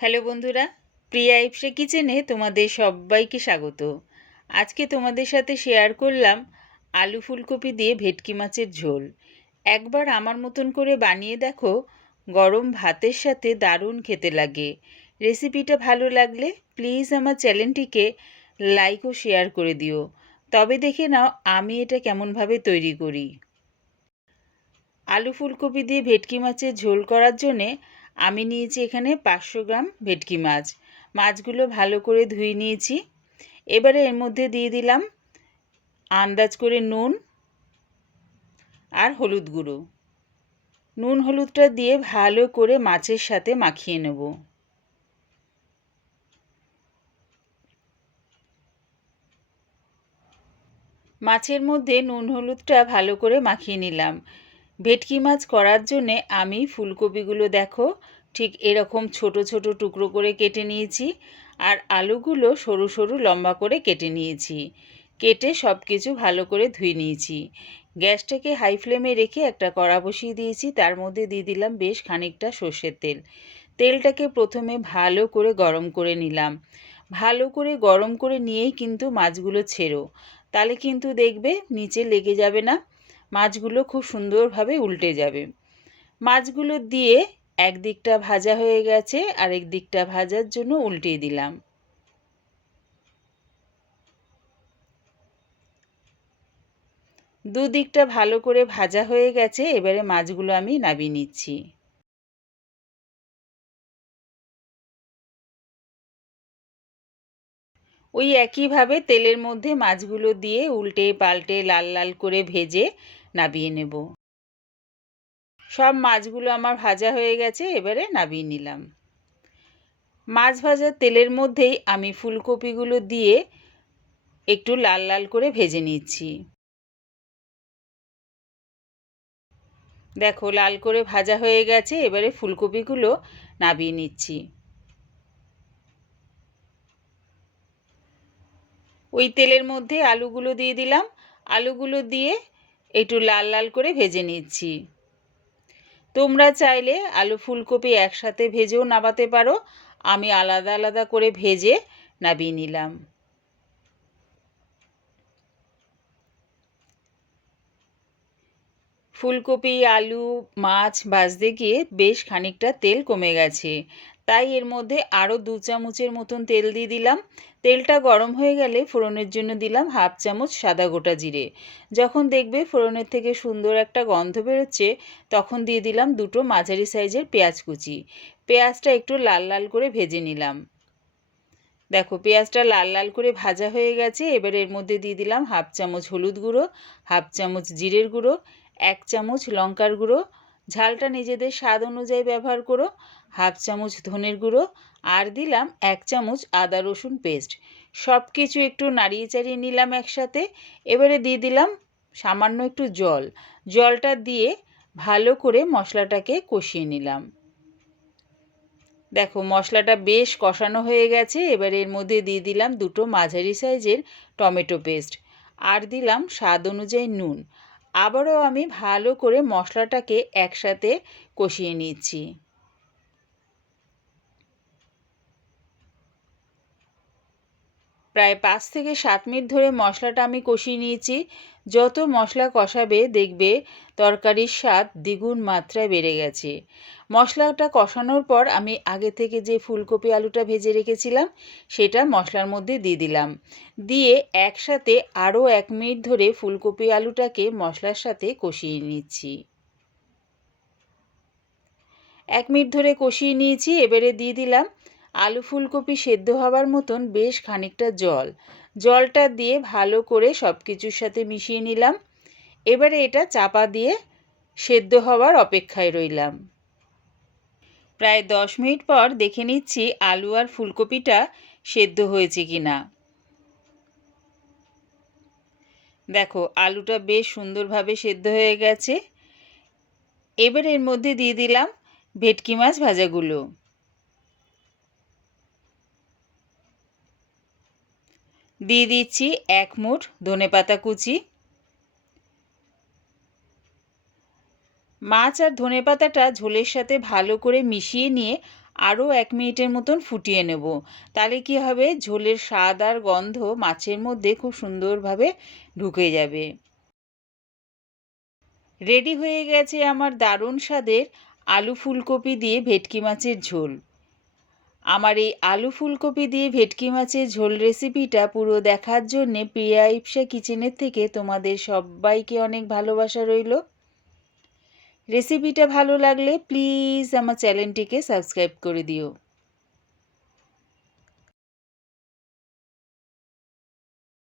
Hello বন্ধুরা, প্রিয়া ইপসে কিচেনে তোমাদের সবাইকে স্বাগত। আজকে তোমাদের সাথে শেয়ার করলাম আলু ফুলকপি দিয়ে ভেটকি মাছের ঝোল। একবার আমার মতন করে বানিয়ে দেখো, গরম ভাতের সাথে দারুণ খেতে লাগে। রেসিপিটা ভালো লাগলে প্লিজ আমার চ্যানেলটিকে লাইক ও শেয়ার করে দিও। তবে দেখে নাও আমি এটা কেমনভাবে তৈরি করি। আলু ফুলকপি দিয়ে ভেটকি মাছের ঝোল করার জন্যে আমি নিয়েছি এখানে 500 গ্রাম ভেটকি মাছ। মাছগুলো ভালো করে ধুয়ে নিয়েছি। এবারে এর মধ্যে দিয়ে দিলাম আন্দাজ করে নুন আর হলুদ গুঁড়ো। নুন হলুদটা দিয়ে ভালো করে মাছের সাথে মাখিয়ে নেব। মাছের মধ্যে নুন হলুদটা ভালো করে মাখিয়ে নিলাম। ভেটকি মাছ করার জন্যে আমি ফুলকপিগুলো দেখো ঠিক এরকম ছোট ছোট টুকরো করে কেটে নিয়েছি, আর আলুগুলো সরু সরু লম্বা করে কেটে নিয়েছি। কেটে সব কিছু ভালো করে ধুয়ে নিয়েছি। গ্যাসটাকে হাই ফ্লেমে রেখে একটা কড়া বসিয়ে দিয়েছি। তার মধ্যে দিয়ে দিলাম বেশ খানিকটা সর্ষের তেল। তেলটাকে প্রথমে ভালো করে গরম করে নিলাম। ভালো করে গরম করে নিয়েই কিন্তু মাছগুলো ছেড়ো, তাহলে কিন্তু দেখবে নিচে লেগে যাবে না, মাছগুলো খুব সুন্দরভাবে উল্টে যাবে। মাছগুলো দিয়ে একদিকটা ভাজা হয়ে গেছে, আরেক দিকটা ভাজার জন্য উল্টিয়ে দিলাম। দুদিকটা ভালো করে ভাজা হয়ে গেছে, এবারে মাছগুলো আমি নামিয়ে নিচ্ছি। ওই একইভাবে তেলের মধ্যে মাছগুলো দিয়ে উল্টে পাল্টে লাল লাল করে ভেজে নামিয়ে নেব। সব মাছগুলো আমার ভাজা হয়ে গেছে, এবারে নামিয়ে নিলাম। মাছ ভাজার তেলের মধ্যেই আমি ফুলকপিগুলো দিয়ে একটু লাল লাল করে ভেজে নিচ্ছি। দেখো লাল করে ভাজা হয়ে গেছে, এবারে ফুলকপিগুলো নামিয়ে নিচ্ছি। ওই তেলের মধ্যে আলুগুলো দিয়ে দিলাম। আলুগুলো দিয়ে একটু লাল লাল করে ভেজে নিচ্ছি। তোমরা চাইলে আলু ফুলকপি একসাথে ভেজেও নামাতে পারো, আমি আলাদা আলাদা করে ভেজে নামিয়ে নিলাম। ফুলকপি আলু মাছ ভাজতে গিয়ে বেশ খানিকটা তেল কমে গেছে, তাই এর মধ্যে আরও 2 চামচের মতন তেল দিয়ে দিলাম। তেলটা গরম হয়ে গেলে ফোড়নের জন্য দিলাম 1/2 চামচ সাদা গোটা জিরে। যখন দেখবে ফোড়নের থেকে সুন্দর একটা গন্ধ বেরোচ্ছে, তখন দিয়ে দিলাম 2টো মাঝারি সাইজের পেঁয়াজ কুচি। পেঁয়াজটা একটু লাল লাল করে ভেজে নিলাম। দেখো পেঁয়াজটা লাল লাল করে ভাজা হয়ে গেছে, এবার এর মধ্যে দিয়ে দিলাম 1/2 চামচ হলুদ গুঁড়ো, 1/2 চামচ জিরের গুঁড়ো, 1 চামচ লঙ্কার গুঁড়ো, ঝালটা নিজেদের স্বাদ অনুযায়ী ব্যবহার করো, 1/2 চামচ ধনের গুঁড়ো, আর দিলাম 1 চামচ আদা রসুন পেস্ট। সব কিছু একটু নাড়িয়ে চাড়িয়ে নিলাম একসাথে। এবারে দিয়ে দিলাম সামান্য একটু জল। জলটা দিয়ে ভালো করে মশলাটাকে কষিয়ে নিলাম। দেখো মশলাটা বেশ কষানো হয়ে গেছে, এবার এর মধ্যে দিয়ে দিলাম 2টো মাঝারি সাইজের টমেটো পেস্ট, আর দিলাম স্বাদ অনুযায়ী নুন। আবারও আমি ভালো করে মশলাটাকে একসাথে কষিয়ে নিচ্ছি। প্রায় 5 থেকে 7 মিনিট ধরে মশলাটা আমি কষিয়ে নিয়েছি। যত মশলা কষাবে দেখবে তরকারির স্বাদ দ্বিগুণ মাত্রায় বেড়ে গেছে। মশলাটা কষানোর পর আমি আগে থেকে যে ফুলকপি আলুটা ভেজে রেখেছিলাম সেটা মশলার মধ্যে দিয়ে দিলাম। দিয়ে একসাথে আরও 1 মিনিট ধরে ফুলকপি আলুটাকে মশলার সাথে কষিয়ে নিচ্ছি। 1 মিনিট ধরে কষিয়ে নিয়েছি, এবারে দিয়ে দিলাম আলু ফুলকপি সেদ্ধ হওয়ার মতন বেশ খানিকটা জল। জলটা দিয়ে ভালো করে সব কিছুর সাথে মিশিয়ে নিলাম। এবারে এটা চাপা দিয়ে সেদ্ধ হওয়ার অপেক্ষায় রইলাম। প্রায় 10 মিনিট পর দেখে নিচ্ছি আলু আর ফুলকপিটা সেদ্ধ হয়েছে কিনা। দেখো আলুটা বেশ সুন্দরভাবে সেদ্ধ হয়ে গেছে। এবার এর মধ্যে দিয়ে দিলাম ভেটকি মাছ ভাজাগুলো। দিয়ে দিচ্ছি 1 মুঠ ধনেপাতা কুচি। মাছ আর ধনেপাতাটা ঝোলের সাথে ভালো করে মিশিয়ে নিয়ে আরও 1 মিনিটের মতন ফুটিয়ে নেব। তাহলে কি হবে, ঝোলের স্বাদ আর গন্ধ মাছের মধ্যে খুব সুন্দরভাবে ঢুকে যাবে। রেডি হয়ে গেছে আমার দারুণ স্বাদের আলু ফুলকপি দিয়ে ভেটকি মাছের ঝোল। আমার এই আলু ফুলকপি দিয়ে ভেটকি মাছের ঝোল রেসিপিটা পুরো দেখার জন্যে প্রিয়া ইপসা কিচেনের থেকে তোমাদের সবাইকে অনেক ভালোবাসা রইল। রেসিপিটা ভালো লাগলে প্লিজ আমার চ্যানেলটিকে সাবস্ক্রাইব করে দিও।